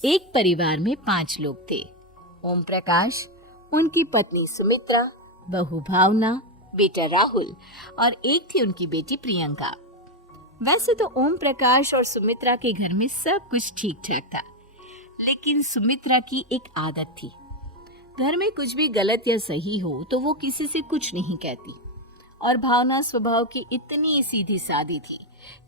एक परिवार में 5 लोग थे। ओम प्रकाश, उनकी पत्नी सुमित्रा, बहू भावना, बेटा राहुल और एक थी उनकी बेटी प्रियंका। वैसे तो ओम प्रकाश और सुमित्रा के घर में सब कुछ ठीक ठाक था, लेकिन सुमित्रा की एक आदत थी। घर में कुछ भी गलत या सही हो तो वो किसी से कुछ नहीं कहती, और भावना स्वभाव की इतनी सीधी सादी थी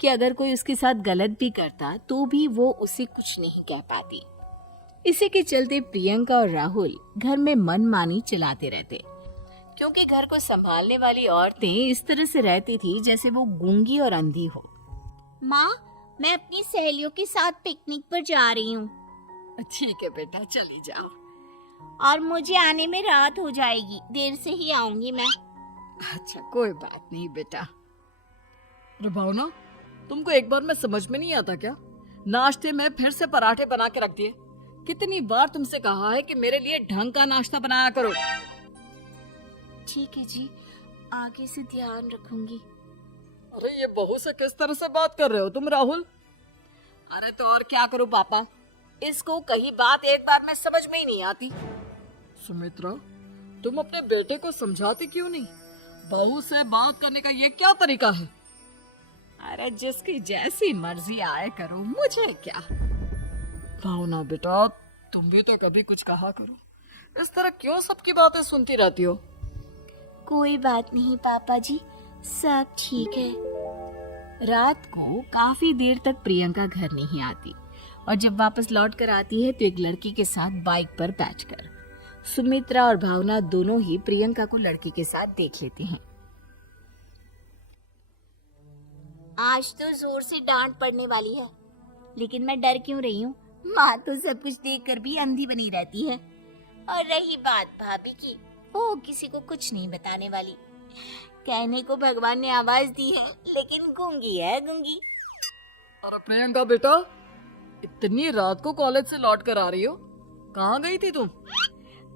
कि अगर कोई उसके साथ गलत भी करता तो भी वो उसे कुछ नहीं कह पाती। इसी के चलते प्रियंका और राहुल घर में मनमानी चलाते रहते, क्योंकि घर को संभालने वाली औरतें इस तरह से रहती थी जैसे वो गूंगी और अंधी हो। माँ, मैं अपनी सहेलियों के साथ पिकनिक पर जा रही हूँ ठीक है बेटा, चली जाओ। और मुझे आने में रात हो जाएगी, देर से ही आऊंगी मैं। अच्छा, कोई बात नहीं बेटा। अरे भावना, तुमको एक बार में समझ में नहीं आता क्या? नाश्ते में फिर से पराठे बना के रख दिए। कितनी बार तुमसे कहा है कि मेरे लिए ढंग का नाश्ता बनाया करो। ठीक है जी, आगे से ध्यान रखूंगी। अरे ये बहू से किस तरह से बात कर रहे हो तुम राहुल? अरे तो और क्या करूं पापा, इसको कहीं बात एक बार में समझ में ही नहीं आती। सुमित्रा, तुम अपने बेटे को समझाती क्यों नहीं? बहू से बात करने का ये क्या तरीका है? अरे जिसकी जैसी मर्जी आए करो, मुझे क्या। भावना बेटा, तुम भी तो कभी कुछ कहा करो। इस तरह क्यों सबकी बातें सुनती रहती हो? कोई बात नहीं पापा जी, सब ठीक है। रात को काफी देर तक प्रियंका घर नहीं आती, और जब वापस लौट कर आती है तो एक लड़की के साथ बाइक पर बैठकर। सुमित्रा और भावना दोनों ही प्रियंका को लड़की के साथ देख लेती हैं। आज तो जोर से डांट पड़ने वाली है, लेकिन मैं डर क्यों रही हूँ? माँ तो सब कुछ देखकर भी अंधी बनी रहती है। और रही बात भाभी की, वो किसी को कुछ नहीं बताने वाली। कहने को भगवान ने आवाज दी है, लेकिन गूंगी है गूंगी। अरे प्रियंका बेटा, इतनी रात को कॉलेज से लौट कर आ रही हो? कहाँ गई थी तुम?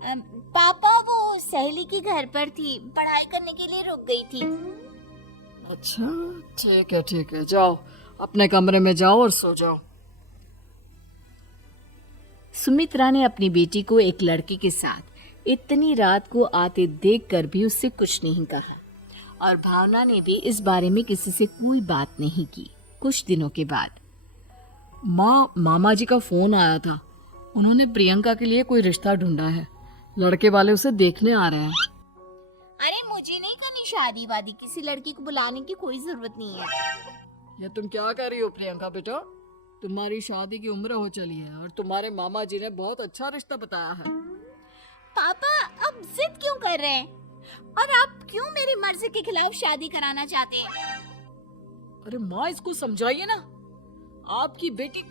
पापा, वो सहेली के घर पर थी, पढ़ाई करने के लिए रुक गई थी। अच्छा, ठीक है, जाओ अपने कमरे में जाओ और सो जाओ। सुमित्रा ने अपनी बेटी को एक लड़के के साथ इतनी रात को आते देखकर भी उससे कुछ नहीं कहा, और भावना ने भी इस बारे में किसी से कोई बात नहीं की। कुछ दिनों के बाद मामा जी का फोन आया था। उन्होंने प्रियंका के लिए कोई रिश्ता ढूंढा है। लड़के वाले उसे देखने आ रहे हैं। अरे मुझे नहीं करनी शादी वादी, किसी लड़की को बुलाने की कोई जरूरत नहीं है। ये तुम क्या कर रही हो प्रियंका बेटा? तुम्हारी शादी की उम्र हो चली है और तुम्हारे मामा जी ने बहुत अच्छा रिश्ता बताया है। पापा, अब जिद क्यों कर रहे हैं? और आप क्यों मेरी मर्जी के खिलाफ शादी कराना चाहते हैं? अरे माँ, इसको समझाइए ना। आपकी बेटी,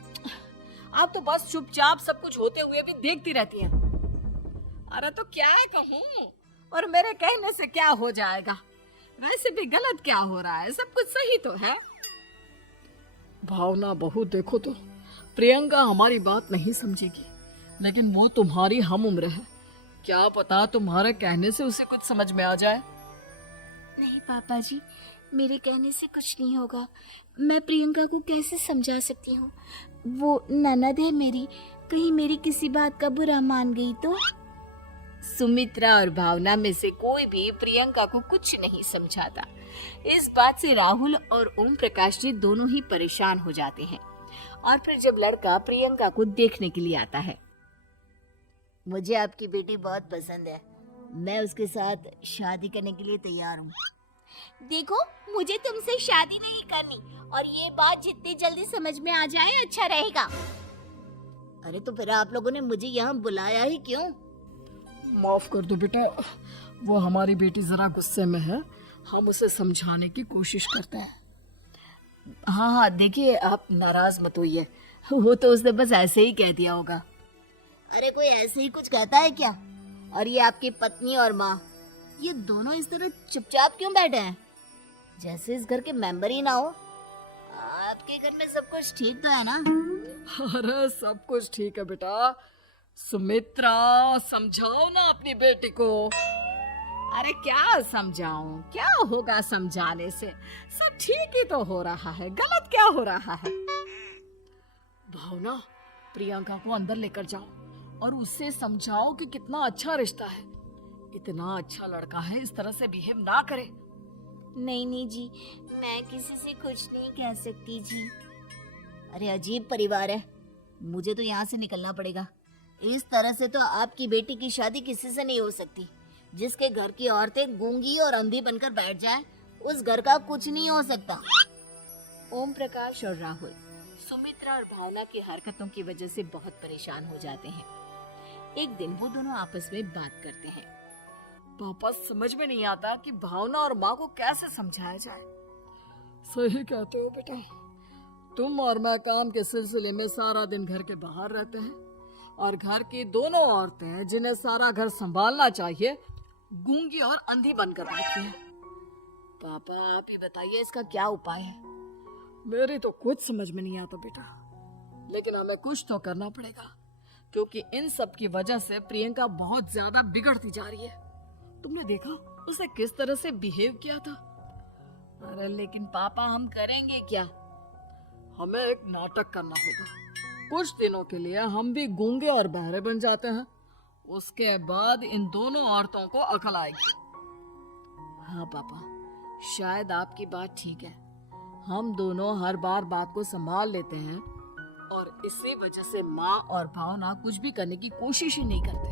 आप तो बस चुपचाप सब कुछ होते हुए भी देखती रहती हैं। अरे तो क्या कहूँ, और मेरे कहने से क्या हो जाएगा? वैसे भी गलत क्या हो रहा है, सब कुछ सही तो है। भावना बहू, देखो तो प्रियंका हमारी बात नहीं समझेगी, लेकिन वो तुम्हारी हम उम्र है। क्या पता तुम्हारे कहने से उसे कुछ समझ में आ जाए। नहीं पापा जी, मेरे कहने से कुछ नहीं होगा। मैं प्रियंका को कैसे समझा सकती हूँ? वो ननद है मेरी, कहीं मेरी किसी बात का बुरा मान गई तो? सुमित्रा और भावना में से कोई भी प्रियंका को कुछ नहीं समझाता। इस बात से राहुल और ओम प्रकाश जी दोनों ही परेशान हो जाते हैं। और फिर जब लड़का प्रियंका को देखने के लिए आता है, मुझे आपकी बेटी बहुत पसंद है, मैं उसके साथ शादी करने के लिए तैयार हूँ। देखो, मुझे तुमसे शादी नहीं करनी, और ये बात जितनी जल्दी समझ में आ जाए अच्छा रहेगा। अरे तो फिर आप लोगों ने मुझे यहाँ बुलाया ही क्यों? माफ कर दो बेटा, वो हमारी बेटी जरा गुस्से में है, हम उसे समझाने की कोशिश करते हैं। हाँ, देखिए आप नाराज मत होइए, वो तो उसने बस ऐसे ही कह दिया होगा। अरे कोई ऐसे ही कुछ कहता है क्या? और ये आपकी पत्नी और माँ, ये दोनों इस तरह चुपचाप क्यों बैठे हैं, जैसे इस घर के मेंबर ही ना हो? आपके घर में सब कुछ ठीक तो है ना? अरे सब कुछ ठीक है बेटा। सुमित्रा, समझाओ ना अपनी बेटी को। अरे क्या समझाऊं, क्या होगा समझाने से? सब ठीक ही तो हो रहा है, गलत क्या हो रहा है? भावना, प्रियंका को अंदर लेकर जाओ और उससे समझाओ कि कितना अच्छा रिश्ता है। इतना अच्छा लड़का है, इस तरह से बिहेव ना करे। नहीं नहीं जी, मैं किसी से कुछ नहीं कह सकती जी। अरे अजीब परिवार है, मुझे तो यहाँ से निकलना पड़ेगा। इस तरह से तो आपकी बेटी की शादी किसी से नहीं हो सकती। जिसके घर की औरतें गूंगी और अंधी बनकर बैठ जाए, उस घर का कुछ नहीं हो सकता। ओम प्रकाश और राहुल सुमित्रा और भावना की हरकतों की वजह से बहुत परेशान हो जाते हैं। एक दिन वो दोनों आपस में बात करते हैं। पापा, समझ में नहीं आता कि भावना और माँ को कैसे समझाया जाए। सही कहते हो बेटा, तुम और मैं काम के सिलसिले में सारा दिन घर के बाहर रहते हैं और घर की दोनों औरतें जिन्हें सारा घर संभालना चाहिए गूंगी और अंधी बनकर बैठी हैं। पापा आप ही बताइए इसका क्या उपाय है। मेरी तो कुछ समझ में नहीं आता बेटा, लेकिन हमें कुछ तो करना पड़ेगा क्योंकि इन सब की वजह से प्रियंका बहुत ज्यादा बिगड़ती जा रही है। तुमने देखा उसे किस तरह से बिहेव किया था। अरे लेकिन पापा हम करेंगे क्या? हमें एक नाटक करना होगा। कुछ दिनों के लिए हम भी गूंगे और बहरे बन जाते हैं, उसके बाद इन दोनों औरतों को अकल आएगी। हाँ पापा, शायद आपकी बात ठीक है। हम दोनों हर बार बात को संभाल लेते हैं और इसी वजह से माँ और भावना कुछ भी करने की कोशिश ही नहीं करते।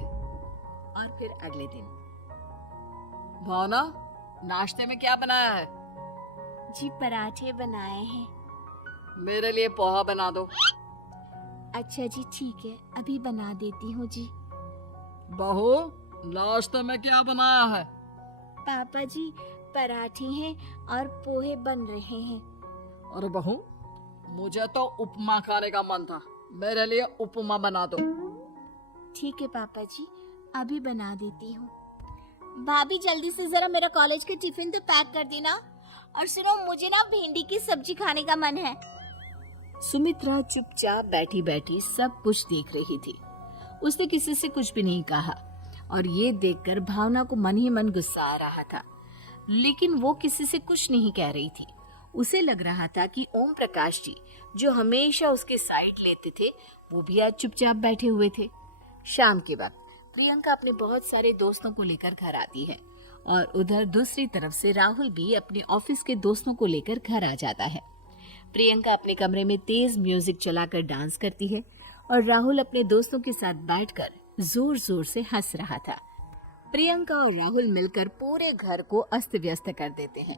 और फिर अगले दिन, भावना, नाश्ते में क्या बनाया है? जी पराठे बनाए हैं। मेरे लिए पोहा बना दो। अच्छा जी ठीक है, अभी बना देती हूँ जी। बहू, नाश्ते में क्या बनाया है? पापा जी पराठे हैं और पोहे बन रहे हैं। अरे बहू, मुझे तो उपमा खाने का मन था, मेरे लिए उपमा बना दो। ठीक है पापा जी, अभी बना देती हूँ। भाभी जल्दी से जरा मेरा कॉलेज का टिफिन तो पैक कर देना। और सुनो, मुझे ना भिंडी की सब्जी खाने का मन है। सुमित्रा चुपचाप बैठी बैठी सब कुछ देख रही थी। उसने किसी से कुछ भी नहीं कहा और ये देखकर भावना को मन ही मन गुस्सा आ रहा था, लेकिन वो किसी से कुछ नहीं कह रही थी। उसे लग रहा था कि ओम प्रकाश जी जो हमेशा उसके साइड लेते थे, वो भी आज चुपचाप बैठे हुए थे। शाम के वक्त प्रियंका अपने बहुत सारे दोस्तों को लेकर घर आती है और उधर दूसरी तरफ से राहुल भी अपने ऑफिस के दोस्तों को लेकर घर आ जाता है। प्रियंका अपने कमरे में तेज म्यूजिक चलाकर डांस करती है और राहुल अपने दोस्तों के साथ बैठकर जोर जोर से हंस रहा था। प्रियंका और राहुल मिलकर पूरे घर को अस्त व्यस्त कर देते हैं,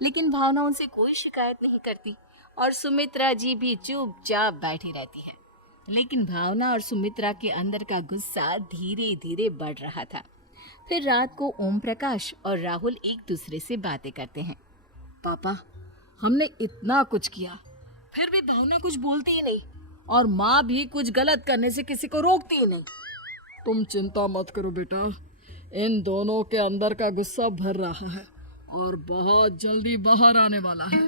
लेकिन भावना उनसे कोई शिकायत नहीं करती और सुमित्रा जी भी चुपचाप बैठी रहती है। लेकिन भावना और सुमित्रा के अंदर का गुस्सा धीरे धीरे बढ़ रहा था। फिर रात को ओम प्रकाश और राहुल एक दूसरे से बातें करते हैं। पापा, हमने इतना कुछ किया, फिर भी भावना कुछ बोलती ही नहीं और माँ भी कुछ गलत करने से किसी को रोकती ही नहीं। तुम चिंता मत करो बेटा, इन दोनों के अंदर का गुस्सा भर रहा है और बहुत जल्दी बाहर आने वाला है।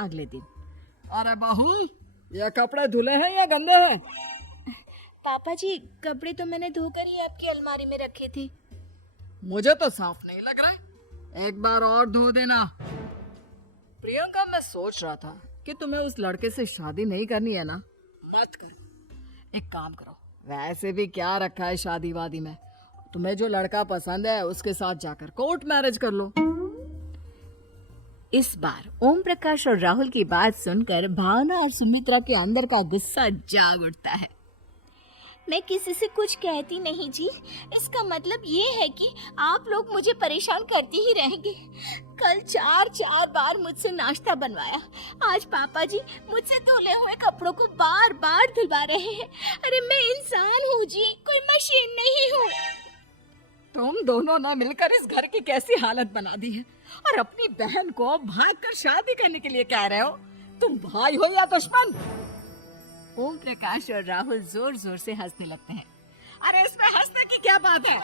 अगले दिन, अरे बहू, ये कपड़े धुले हैं या गंदे हैं? पापा जी कपड़े तो मैंने धोकर ही आपकी अलमारी में रखे थे। मुझे तो साफ नहीं लग रहा, एक बार और धो देना। प्रियंका, मैं सोच रहा था कि तुम्हें उस लड़के से शादी नहीं करनी है ना? मत करो। एक काम करो, वैसे भी क्या रखा है शादी वादी में, तुम्हें जो लड़का पसंद है उसके साथ जाकर कोर्ट मैरिज कर लो। इस बार ओम प्रकाश और राहुल की बात सुनकर भावना और सुमित्रा के अंदर का गुस्सा जाग उठता है। मैं किसी से कुछ कहती नहीं जी, इसका मतलब ये है कि आप लोग मुझे परेशान करते ही रहेंगे। कल चार बार मुझसे नाश्ता बनवाया, आज पापा जी मुझसे धुले हुए कपड़ों को बार बार धुलवा रहे हैं। अरे मैं इंसान हूँ जी, कोई मशीन नहीं हूँ। तुम दोनों ने मिलकर इस घर की कैसी हालत बना दी है और अपनी बहन को भागकर शादी करने के लिए कह रहे हो। तुम भाई हो या दुश्मन? ओम प्रकाश और राहुल जोर जोर से हंसने लगते हैं। अरे इसमें हंसने की क्या बात है?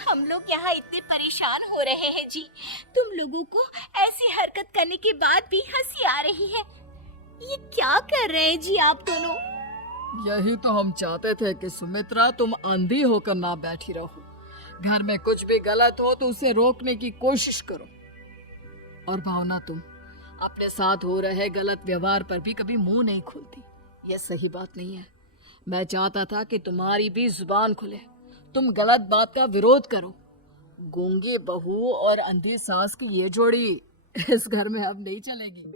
हम लोग यहाँ इतने परेशान हो रहे हैं जी, तुम लोगों को ऐसी हरकत करने के बाद भी हंसी आ रही है। ये क्या कर रहे हैं जी आप दोनों? यही तो हम चाहते थे कि सुमित्रा तुम अंधी होकर ना बैठी रहो। घर में कुछ भी गलत हो तो उसे रोकने की कोशिश करो। और भावना, तुम अपने साथ हो रहे गलत व्यवहार पर भी कभी मुंह नहीं खोलती यह सही बात नहीं है। मैं चाहता था कि तुम्हारी भी जुबान खुले, तुम गलत बात का विरोध करो। गूंगी बहू और अंधी सास की ये जोड़ी इस घर में अब नहीं चलेगी।